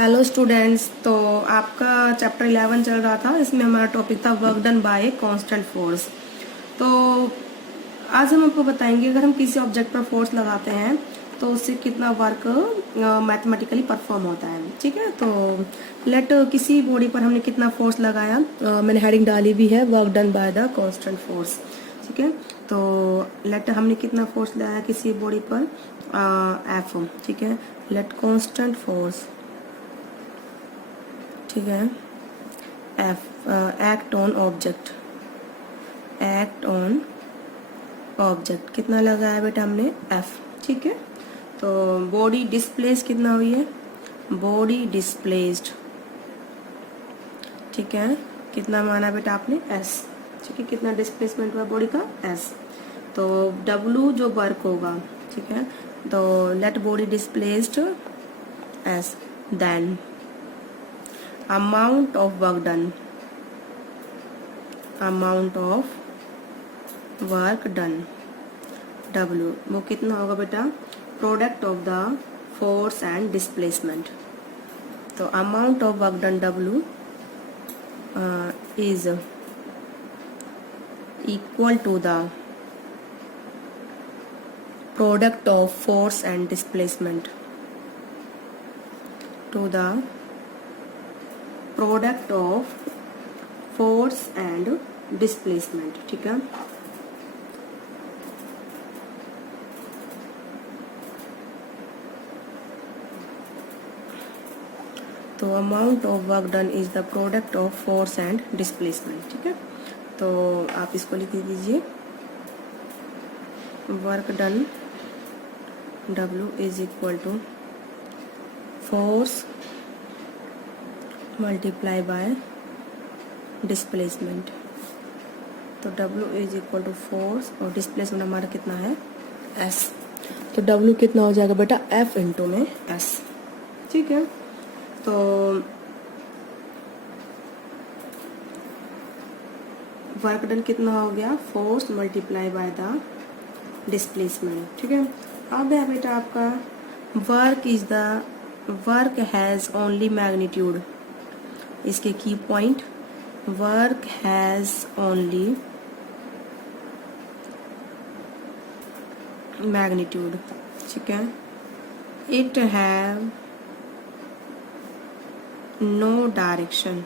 Hello students. तो आपका chapter 11 चल रहा था, इसमें हमारा टॉपिक था work done by a constant force. तो आज हम आपको बताएंगे अगर हम किसी ऑब्जेक्ट पर फोर्स लगाते हैं तो उससे कितना वर्क मैथमेटिकली परफॉर्म होता है। ठीक है, तो लेट किसी बॉडी पर हमने कितना फोर्स लगाया, मैंने हेडिंग डाली भी है work done by the constant force. ठीक है, तो लेट हमने कितना फोर्स लगाया किसी बॉडी पर, एफ। ठीक है, लेट कांस्टेंट फोर्स, ठीक है, F act on object, act on object कितना लगाया बेटा हमने, एफ। ठीक है, तो बॉडी डिस्प्लेस कितना हुई है, बॉडी डिस्प्लेस्ड, ठीक है, कितना माना बेटा आपने, एस। ठीक है, कितना डिस्प्लेसमेंट हुआ बॉडी का, एस। तो डब्लू जो वर्क होगा, ठीक है, तो let body displaced S, then amount of work done, amount of work done, W वो कितना होगा बेटा, product of the force and displacement. तो amount of work done W is equal to the product of force and displacement, to the product of force and displacement. ठीक है, तो amount of work done is the product of force and displacement. ठीक है, तो आप इसको लिख दीजिए, work done W is equal to force multiply by displacement. तो W is equal to force और डिस्प्लेसमेंट हमारा कितना है, S। तो W कितना हो जाएगा बेटा, F इंटू में S। ठीक है, तो वर्क डन कितना हो गया, force multiply by the displacement. ठीक है, अब है बेटा आपका वर्क हैज ओनली मैग्नीट्यूड। इसके की point, work has only magnitude. ठीक है, इट हैव नो डायरेक्शन,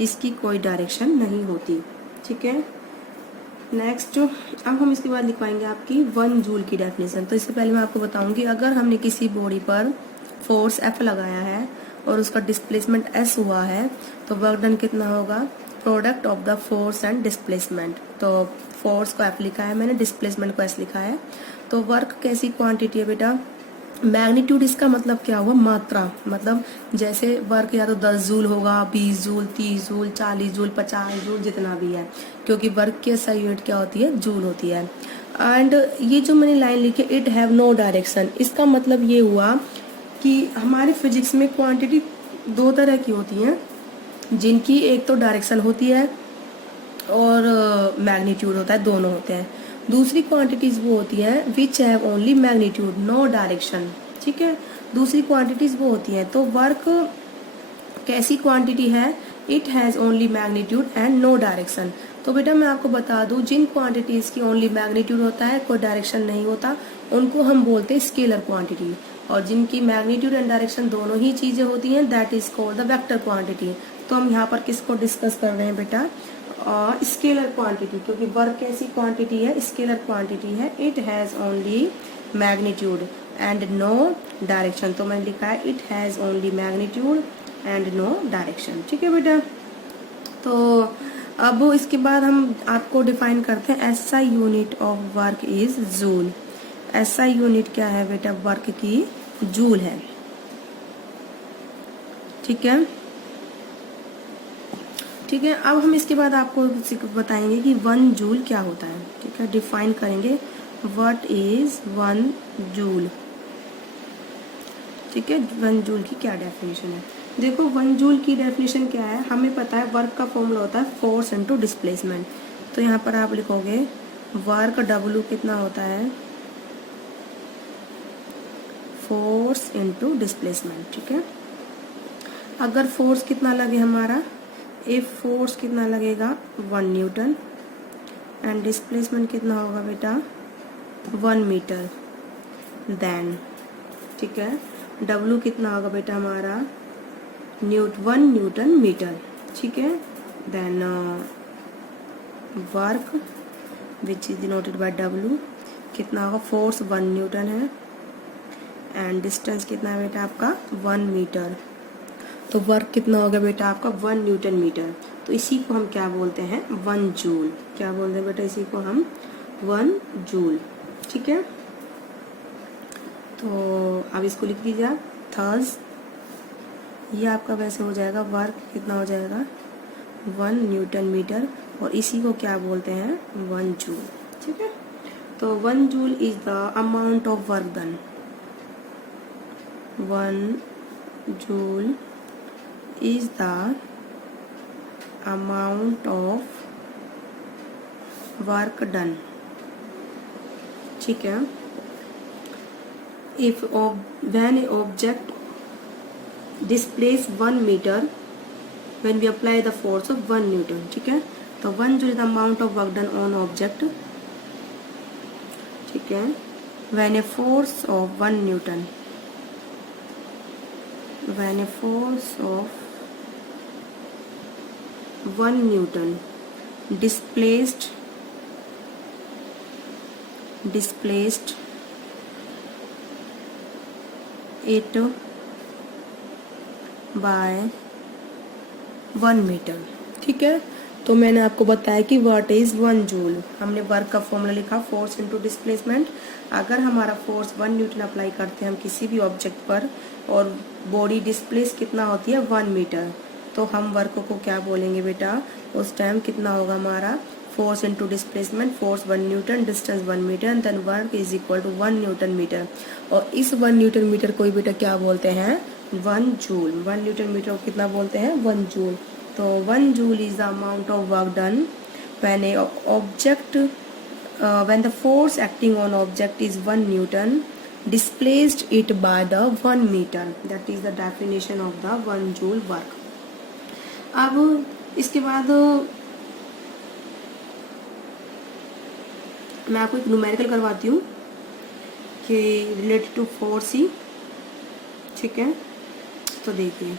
इसकी कोई डायरेक्शन नहीं होती। ठीक है, नेक्स्ट अब हम इसके बाद लिखवाएंगे आपकी 1 जूल की डेफिनेशन। तो इससे पहले मैं आपको बताऊंगी, अगर हमने किसी बॉडी पर फोर्स F लगाया है और उसका डिस्प्लेसमेंट S हुआ है तो वर्क डन कितना होगा, product of the force and displacement. तो फोर्स को F लिखा है मैंने, डिस्प्लेसमेंट को S लिखा है। तो वर्क कैसी क्वांटिटी है बेटा, मैग्नीट्यूड इसका मतलब क्या हुआ, मात्रा। मतलब जैसे वर्क या तो 10 जूल होगा, 20 जूल, 30 जूल, 40 जूल, 50 जूल, जितना भी है, क्योंकि वर्क की SI यूनिट क्या होती है, जूल होती है। एंड ये जो मैंने लाइन लिखी, इट हैव नो डायरेक्शन, इसका मतलब ये हुआ कि हमारी फिजिक्स में क्वांटिटी 2 तरह की होती हैं, जिनकी एक तो डायरेक्शन होती है और मैग्नीट्यूड होता है, दोनों होते हैं। दूसरी क्वांटिटीज वो होती है which have only magnitude no direction. ठीक है, दूसरी क्वांटिटीज वो होती हैं। तो वर्क कैसी क्वांटिटी है, it has only magnitude and no direction. तो बेटा मैं आपको बता दूं, जिन क्वांटिटीज की ओनली मैग्नीट्यूड होता है, कोई डायरेक्शन नहीं होता, उनको हम बोलते हैं स्केलर क्वांटिटी। और जिनकी मैग्नीट्यूड एंड डायरेक्शन दोनों ही चीजें होती हैं, that is called the vector quantity. तो हम यहाँ पर किसको डिस्कस कर रहे हैं बेटा, स्केलर क्वांटिटी, क्योंकि वर्क कैसी क्वांटिटी है, स्केलर क्वांटिटी है। It has only magnitude and no direction. तो मैंने लिखा है it has only magnitude and no direction. ठीक है बेटा, तो अब इसके बाद हम आपको डिफाइन करते हैं, SI unit of work is joule. SI unit क्या है बेटा, वर्क की जूल है। ठीक है, ठीक है, अब हम इसके बाद आपको बताएंगे कि 1 जूल क्या होता है। ठीक है, डिफाइन करेंगे व्हाट इज 1 जूल। ठीक है, 1 जूल की क्या डेफिनेशन है। देखो 1 जूल की डेफिनेशन क्या है, हमें पता है वर्क का फॉर्मूला होता है फोर्स इनटू डिस्प्लेसमेंट। तो यहाँ पर आप लिखोगे वर्क W कितना होता है, फोर्स इनटू डिस्प्लेसमेंट। ठीक है, अगर फोर्स कितना लगे हमारा, इफ फोर्स कितना लगेगा 1 न्यूटन एंड डिस्प्लेसमेंट कितना होगा बेटा 1 मीटर, देन ठीक है W कितना होगा बेटा हमारा 1 न्यूटन मीटर, ठीक है। Then work which is denoted by W कितना होगा, फोर्स 1 न्यूटन है एंड डिस्टेंस कितना है बेटा आपका 1 मीटर, तो वर्क कितना होगा बेटा आपका 1 न्यूटन मीटर। तो इसी को हम क्या बोलते हैं 1 जूल, क्या बोलते हैं बेटा इसी को हम 1 जूल, ठीक है। तो अब इसको लिख दीजिए आप थर्स, ये आपका वैसे हो जाएगा वर्क कितना हो जाएगा 1 न्यूटन मीटर और इसी को क्या बोलते हैं 1 जूल, ठीक है। तो 1 joule is the amount of work done, 1 joule is the amount of work done, ठीक है। if when an object displays 1 meter when we apply the force of 1 newton, ठीक है। तो 1 जो is the amount of work done on object, ठीक है, when a force of 1 newton, when a force of 1 newton displaced it by 1 metre, ठीक है। तो मैंने आपको बताया कि व्हाट इज 1 जूल, हमने वर्क का फॉर्मूला लिखा फोर्स इनटू डिस्प्लेसमेंट। अगर हमारा फोर्स 1 न्यूटन अप्लाई करते हैं हम किसी भी ऑब्जेक्ट पर और बॉडी डिस्प्लेस कितना होती है 1 मीटर, तो हम वर्क को क्या बोलेंगे बेटा, उस टाइम कितना होगा हमारा force into displacement, force 1 newton, distance 1 metre, then work is equal to 1 newton metre. और इस 1 न्यूटन मीटर को बेटा क्या बोलते हैं 1 जूल, 1 न्यूटन मीटर को कितना बोलते हैं 1 जूल। तो 1 joule is the amount of work done when A object when the force acting on object is 1 newton displaced it by the 1 meter, that is the definition of the 1 joule work। अब इसके बाद मैं आपको एक numerical करवाती हूँ कि related to force ही, ठीक है। तो देखिए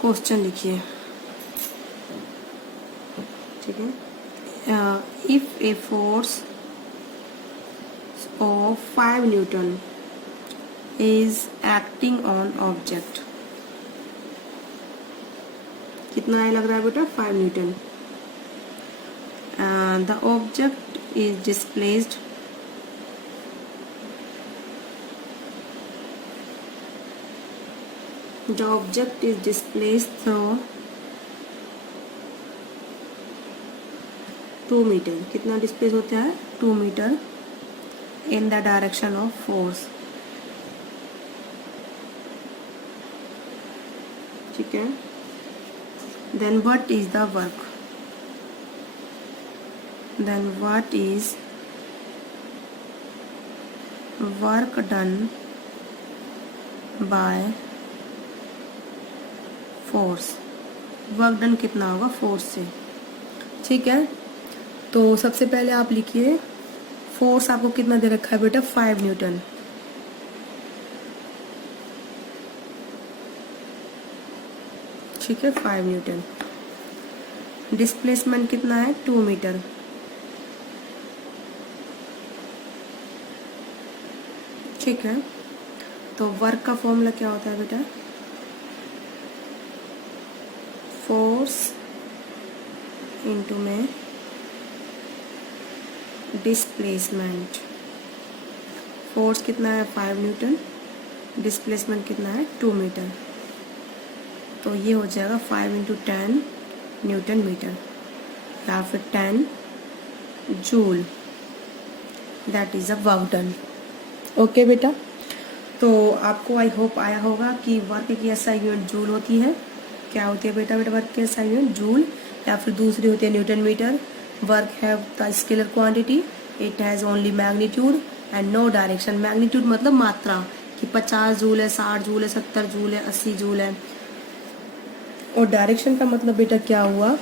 क्वेश्चन लिखिए, ठीक है। If a force of 5 Newton is acting on object, कितना है लग रहा है बेटा 5 newton, and the object is displaced through 2 metre, कितना डिस्प्लेस होता है 2 metre in the direction of force, ठीक है। then what is the work, then what is work done by force, work done कितना होगा फोर्स से, ठीक है। तो सबसे पहले आप लिखिए फोर्स आपको कितना दे रखा है बेटा 5 न्यूटन, ठीक है 5 न्यूटन, डिस्प्लेसमेंट कितना है 2 मीटर, ठीक है। तो वर्क का फॉर्मूला क्या होता है बेटा, फोर्स इनटू में डिस्प्लेसमेंट, फोर्स कितना है 5 न्यूटन, डिस्प्लेसमेंट कितना है 2 मीटर, तो ये हो जाएगा 5 इंटू 10 न्यूटन मीटर या फिर 10 joule, that is a work done. Okay बेटा, तो आपको आई होप आया होगा कि वर्क की एसआई यूनिट जूल होती है। क्या होती है बेटा वर्क की एसआई यूनिट जूल, या फिर दूसरी होती है newton metre, work have the scalar quantity, it has only magnitude and no direction. Magnitude मतलब मात्रा, कि 50 जूल है, 60 जूल है, 70 जूल है, 80 जूल है। और डायरेक्शन का मतलब बेटा क्या हुआ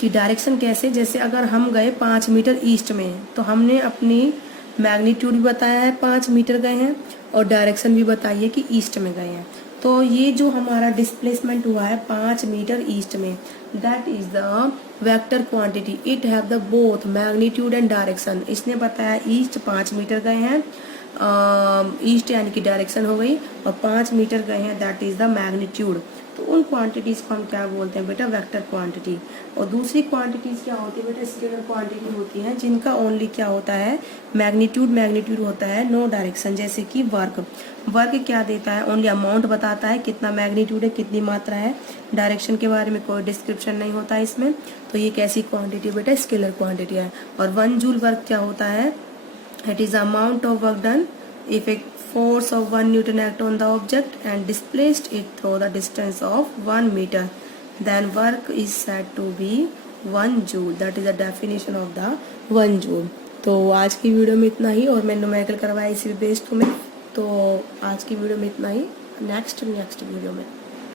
कि डायरेक्शन कैसे, जैसे अगर हम गए 5 मीटर ईस्ट में तो हमने अपनी मैग्नीट्यूड भी बताया है 5 मीटर गए हैं, और डायरेक्शन भी बताइए कि ईस्ट में गए हैं। तो ये जो हमारा डिस्प्लेसमेंट हुआ है 5 मीटर ईस्ट में, that is the vector quantity, it have the both magnitude and direction. इसने बताया ईस्ट 5 मीटर गए हैं, ईस्ट यानी कि डायरेक्शन हो गई, और 5 मीटर गए हैं, दैट इज द मैग्नीट्यूड। तो उन क्वांटिटीज को हम क्या बोलते हैं बेटा, वेक्टर क्वांटिटी। और दूसरी क्वांटिटीज क्या होती है बेटा, स्केलर क्वांटिटी होती है, जिनका ओनली क्या होता है, मैग्नीट्यूड होता है, नो डायरेक्शन। जैसे कि वर्क क्या देता है, ओनली अमाउंट बताता है, कितना मैग्नीट्यूड है, कितनी मात्रा है, डायरेक्शन के बारे में कोई डिस्क्रिप्शन नहीं होता है इसमें। तो ये कैसी क्वांटिटी बेटा, स्केलर क्वांटिटी है। और 1 जूल वर्क क्या होता है, it is the amount of work done if a force of 1 Newton act on the object and displaced it through the distance of 1 meter, then work is said to be 1 joule. That is the definition of the 1 joule. तो आज की video में इतना ही, और मैंने numerical करवाया इसी base में। तो आज की वीडियो में इतना ही, नेक्स्ट वीडियो में